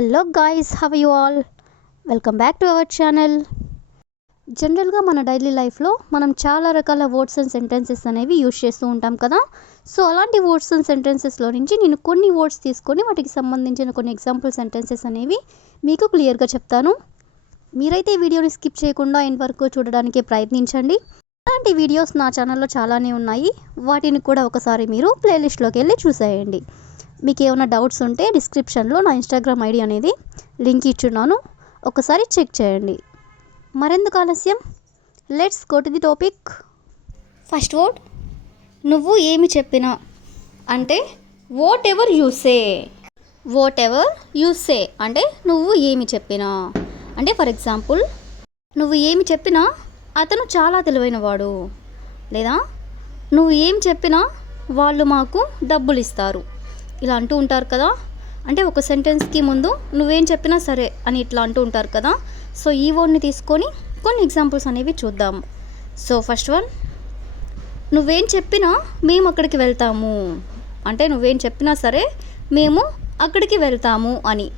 Hello guys, have you all? Welcome back to our channel. జనరల్గా మన daily లైఫ్లో మనం చాలా రకాల వర్డ్స్ అండ్ సెంటెన్సెస్ అనేవి యూజ్ చేస్తూ ఉంటాం కదా. సో అలాంటి వర్డ్స్ అండ్ సెంటెన్సెస్లో నుంచి నేను కొన్ని వర్డ్స్ తీసుకొని వాటికి సంబంధించిన కొన్ని ఎగ్జాంపుల్ సెంటెన్సెస్ అనేవి మీకు క్లియర్గా చెప్తాను. మీరైతే ఈ వీడియోని స్కిప్ చేయకుండా ఎండ్ వరకు చూడడానికి ప్రయత్నించండి. అలాంటి వీడియోస్ నా ఛానల్లో చాలానే ఉన్నాయి, వాటిని కూడా ఒకసారి మీరు ప్లేలిస్ట్లోకి వెళ్ళి చూసేయండి. మీకు ఏమైనా డౌట్స్ ఉంటే డిస్క్రిప్షన్లో నా ఇన్స్టాగ్రామ్ ఐడి అనేది లింక్ ఇచ్చున్నాను, ఒకసారి చెక్ చేయండి. మరెందుకు ఆలస్యం, let's go to the topic. First word, నువ్వు ఏమి చెప్పినా అంటే what ever you say. What ever you say అంటే నువ్వు ఏమి చెప్పినా. అంటే ఫర్ ఎగ్జాంపుల్, నువ్వు ఏమి చెప్పినా అతను చాలా తెలివైనవాడు, లేదా నువ్వు ఏం చెప్పినా వాళ్ళు మాకు డబ్బులు ఇస్తారు, ఇలా అంటూ ఉంటారు కదా. అంటే ఒక సెంటెన్స్కి ముందు నువ్వేం చెప్పినా సరే అని ఇట్లా అంటూ ఉంటారు కదా. సో ఈ వర్డ్ని తీసుకొని కొన్ని ఎగ్జాంపుల్స్ అనేవి చూద్దాం. సో ఫస్ట్ వన్, నువ్వేం చెప్పినా మేము అక్కడికి వెళ్తాము. అంటే నువ్వేం చెప్పినా సరే మేము అక్కడికి వెళ్తాము అని.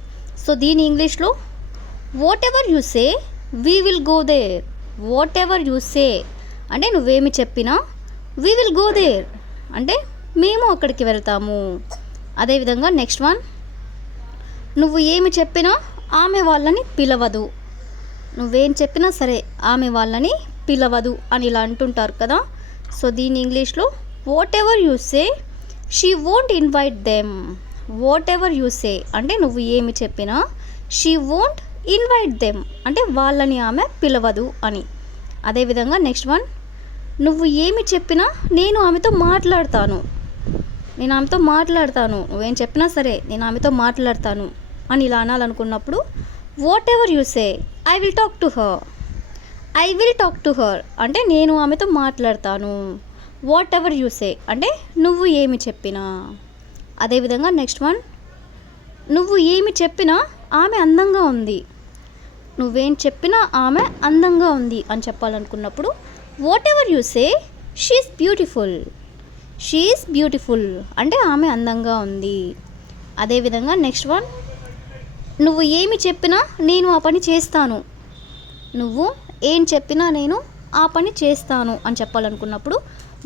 సో దీని ఇంగ్లీష్లో whatever you say we will go there. Whatever you say అంటే నువ్వేమి చెప్పినా వీ విల్ గో దేర్ అంటే మేము అక్కడికి వెళ్తాము. అదేవిధంగా నెక్స్ట్ వన్, నువ్వు ఏమి చెప్పినా ఆమె వాళ్ళని పిలవదు. నువ్వేం చెప్పినా సరే ఆమె వాళ్ళని పిలవదు అని ఇలా అంటుంటారు కదా. సో దీని ఇంగ్లీష్లో whatever you say she won't invite them. What ever you say అంటే నువ్వు ఏమి చెప్పినా షీ వోంట్ ఇన్వైట్ దెమ్ అంటే వాళ్ళని ఆమె పిలవదు అని. అదేవిధంగా నెక్స్ట్ వన్, నువ్వు ఏమి చెప్పినా నేను ఆమెతో మాట్లాడతాను. నువ్వేం చెప్పినా సరే నేను ఆమెతో మాట్లాడతాను అని ఇలా అనాలనుకున్నప్పుడు whatever you say I will talk to her అంటే నేను ఆమెతో మాట్లాడతాను. వాట్ ఎవర్ యూ సే అంటే నువ్వు ఏమి చెప్పినా. అదేవిధంగా నెక్స్ట్ వన్, నువ్వు ఏమి చెప్పినా ఆమె అందంగా ఉంది. నువ్వేం చెప్పినా ఆమె అందంగా ఉంది అని చెప్పాలనుకున్నప్పుడు whatever you say she is beautiful అంటే ఆమె అందంగా ఉంది. అదేవిధంగా నెక్స్ట్ వన్, నువ్వు ఏమి చెప్పినా నేను ఆ పని చేస్తాను. నువ్వు ఏం చెప్పినా నేను ఆ పని చేస్తాను అని చెప్పాలనుకున్నప్పుడు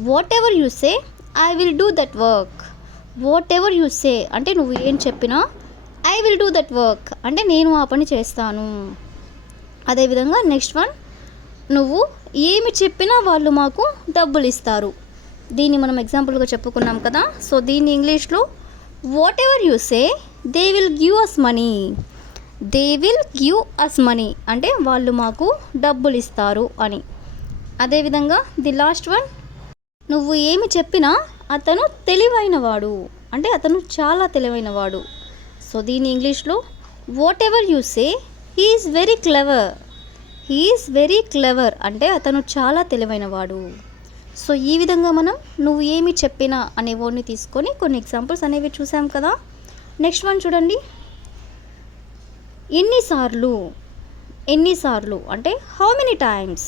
whatever you say I will do that work. Whatever you say అంటే నువ్వు ఏం చెప్పినా I will do that work అంటే నేను ఆ పని చేస్తాను. అదేవిధంగా నెక్స్ట్ వన్, నువ్వు ఏమి చెప్పినా వాళ్ళు మాకు డబ్బులు ఇస్తారు. దీన్ని మనం ఎగ్జాంపుల్గా చెప్పుకున్నాం కదా. సో దీన్ని ఇంగ్లీష్లో whatever you say they will give us money అంటే వాళ్ళు మాకు డబ్బులు ఇస్తారు అని. అదేవిధంగా ది లాస్ట్ వన్, నువ్వు ఏమి చెప్పినా అతను తెలివైనవాడు అంటే అతను చాలా తెలివైనవాడు. సో దీని ఇంగ్లీష్లో whatever you say he is very clever అంటే అతను చాలా తెలివైనవాడు. సో ఈ విధంగా మనం నువ్వు ఏమి చెప్పినా అనే వర్డ్ని తీసుకొని కొన్ని ఎగ్జాంపుల్స్ అనేవి చూసాం కదా. నెక్స్ట్ వన్ చూడండి, ఎన్నిసార్లు అంటే హౌ మెనీ టైమ్స్.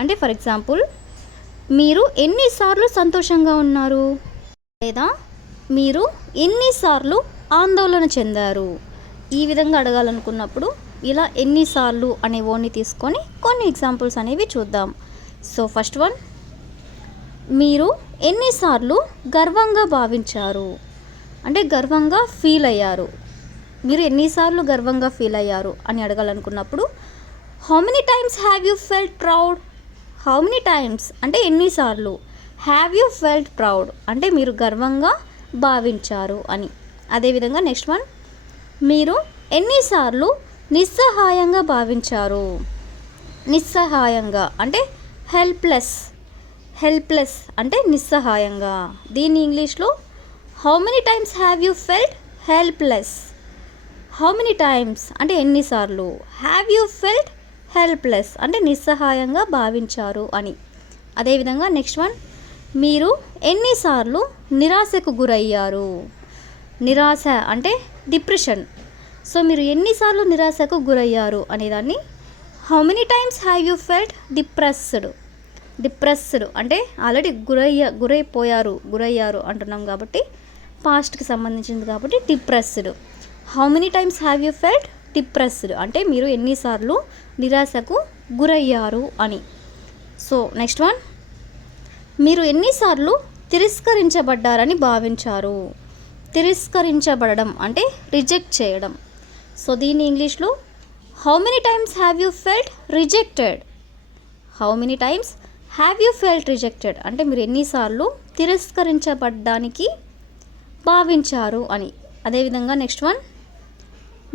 అంటే ఫర్ ఎగ్జాంపుల్, మీరు ఎన్నిసార్లు సంతోషంగా ఉన్నారు, లేదా మీరు ఎన్నిసార్లు ఆందోళన చెందారు. ఈ విధంగా అడగాలనుకున్నప్పుడు ఇలా ఎన్నిసార్లు అనే వర్డ్ని తీసుకొని కొన్ని ఎగ్జాంపుల్స్ అనేవి చూద్దాం. సో ఫస్ట్ వన్, మీరు ఎన్నిసార్లు గర్వంగా భావించారు అంటే గర్వంగా ఫీల్ అయ్యారు. మీరు ఎన్నిసార్లు గర్వంగా ఫీల్ అయ్యారు అని అడగాలనుకున్నప్పుడు how many times have you felt proud. How many times అంటే ఎన్నిసార్లు, హ్యావ్ యూ ఫెల్ట్ ప్రౌడ్ అంటే మీరు గర్వంగా భావించారు అని. అదేవిధంగా నెక్స్ట్ వన్, మీరు ఎన్నిసార్లు నిస్సహాయంగా భావించారు. నిస్సహాయంగా అంటే హెల్ప్లెస్ అంటే నిస్సహాయంగా. దీని ఇంగ్లీష్లో how many times have you felt helpless. How many times అంటే ఎన్నిసార్లు, హ్యావ్ యూ ఫెల్ట్ హెల్ప్లెస్ అంటే నిస్సహాయంగా భావించారు అని. అదేవిధంగా నెక్స్ట్ వన్, మీరు ఎన్నిసార్లు నిరాశకు గురయ్యారు. నిరాశ అంటే డిప్రెషన్. సో మీరు ఎన్నిసార్లు నిరాశకు గురయ్యారు అనేదాన్ని how many times have you felt depressed అంటే ఆల్రెడీ గురయ్యారు అంటున్నాం కాబట్టి పాస్ట్కి సంబంధించింది కాబట్టి depressed. How many times have you felt depressed అంటే మీరు ఎన్నిసార్లు నిరాశకు గురయ్యారు అని. సో నెక్స్ట్ వన్, మీరు ఎన్నిసార్లు తిరస్కరించబడ్డారని భావించారు. తిరస్కరించబడడం అంటే రిజెక్ట్ చేయడం. సో దీన్ని ఇంగ్లీష్లో how many times have you felt rejected. How many times have you felt rejected అంటే మీరు ఎన్నిసార్లు తిరస్కరించబడ్డానికి భావించారు అని. అదేవిధంగా నెక్స్ట్ వన్,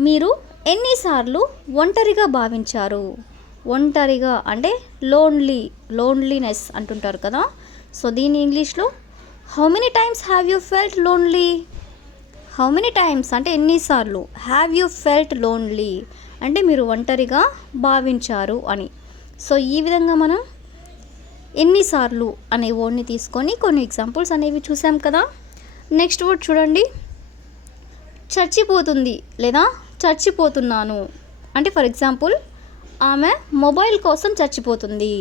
మీరు ఎన్నిసార్లు ఒంటరిగా భావించారు. ఒంటరిగా అంటే లోన్లీనెస్ అంటుంటారు కదా. సో దీని ఇంగ్లీష్లో how many times have you felt lonely. How many times అంటే ఎన్నిసార్లు, హ్యావ్ యూ ఫెల్ట్ లోన్లీ అంటే మీరు ఒంటరిగా భావించారు అని. సో ఈ విధంగా మనం ఎన్నిసార్లు అనే వర్డ్ని తీసుకొని కొన్ని ఎగ్జాంపుల్స్ అనేవి చూసాం కదా. నెక్స్ట్ వర్డ్ చూడండి, చచ్చిపోతుంది లేదా చచ్చిపోతున్నాను అంటే ఫర్ ఎగ్జాంపుల్ ఆమె మొబైల్ కోసం చచ్చిపోతుంది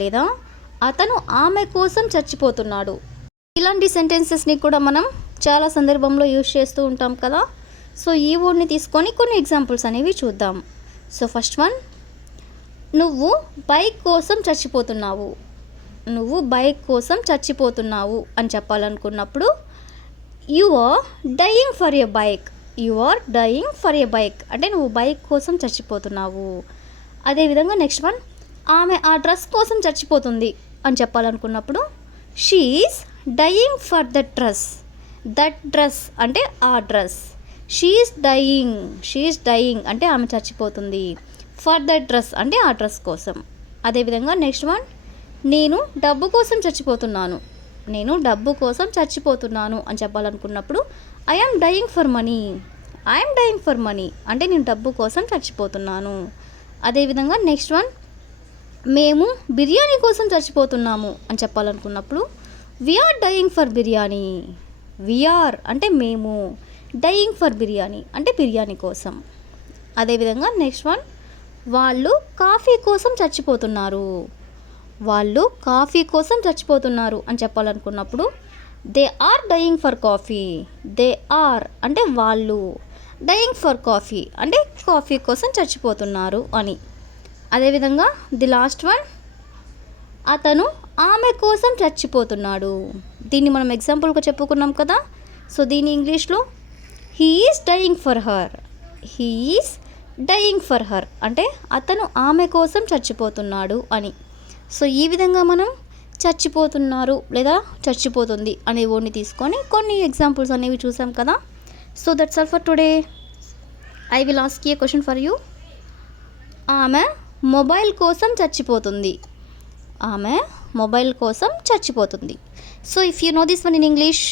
లేదా అతను ఆమె కోసం చచ్చిపోతున్నాడు. ఇలాంటి సెంటెన్సెస్ని కూడా మనం చాలా సందర్భంలో యూజ్ చేస్తూ ఉంటాం కదా. సో ఈ వర్డ్ని తీసుకొని కొన్ని ఎగ్జాంపుల్స్ అనేవి చూద్దాం. సో ఫస్ట్ వన్, నువ్వు బైక్ కోసం చచ్చిపోతున్నావు. నువ్వు బైక్ కోసం చచ్చిపోతున్నావు అని చెప్పాలనుకున్నప్పుడు you are dying for a bike. You are dying for a bike అంటే నువ్వు బైక్ కోసం చచ్చిపోతున్నావు. అదేవిధంగా నెక్స్ట్ వన్, ఆమె ఆ డ్రెస్ కోసం చచ్చిపోతుంది అని చెప్పాలనుకున్నప్పుడు she is dying for that dress. That dress అంటే ఆ డ్రెస్. షీ ఈజ్ డయింగ్ అంటే ఆమె చచ్చిపోతుంది. ఫర్ దట్ డ్రెస్ అంటే ఆ డ్రెస్ కోసం. అదేవిధంగా నెక్స్ట్ వన్, నేను డబ్బు కోసం చచ్చిపోతున్నాను. నేను డబ్బు కోసం చచ్చిపోతున్నాను అని చెప్పాలనుకున్నప్పుడు I am dying for money. I am dying for money అంటే నేను డబ్బు కోసం చచ్చిపోతున్నాను. అదేవిధంగా నెక్స్ట్ వన్, మేము బిర్యానీ కోసం చచ్చిపోతున్నాము అని చెప్పాలనుకున్నప్పుడు we are dying for biryani. We are అంటే మేము, డయింగ్ ఫర్ బిర్యానీ అంటే బిర్యానీ కోసం. అదేవిధంగా నెక్స్ట్ వన్, వాళ్ళు కాఫీ కోసం చచ్చిపోతున్నారు. వాళ్ళు కాఫీ కోసం చచ్చిపోతున్నారు అని చెప్పాలనుకున్నప్పుడు they are dying for coffee. They are అంటే వాళ్ళు, డయింగ్ ఫర్ కాఫీ అంటే కాఫీ కోసం చచ్చిపోతున్నారు అని. అదేవిధంగా ది లాస్ట్ వన్, అతను ఆమె కోసం చచ్చిపోతున్నాడు. దీన్ని మనం ఎగ్జాంపుల్గా చెప్పుకున్నాం కదా. సో దీని ఇంగ్లీష్లో he is dying for her. He is dying for her అంటే అతను ఆమె కోసం చచ్చిపోతున్నాడు అని. సో ఈ విధంగా మనం చచ్చిపోతున్నారు లేదా చచ్చిపోతుంది అనే వర్డ్ని తీసుకొని కొన్ని ఎగ్జాంపుల్స్ అనేవి చూసాం కదా. So that's all for today. I will ask a question for you. ఆమె మొబైల్ కోసం చచ్చిపోతుంది. ఆమె మొబైల్ కోసం చచ్చిపోతుంది. So if you know this one in English,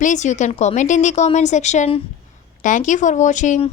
please you can comment in the comment section. Thank you for watching.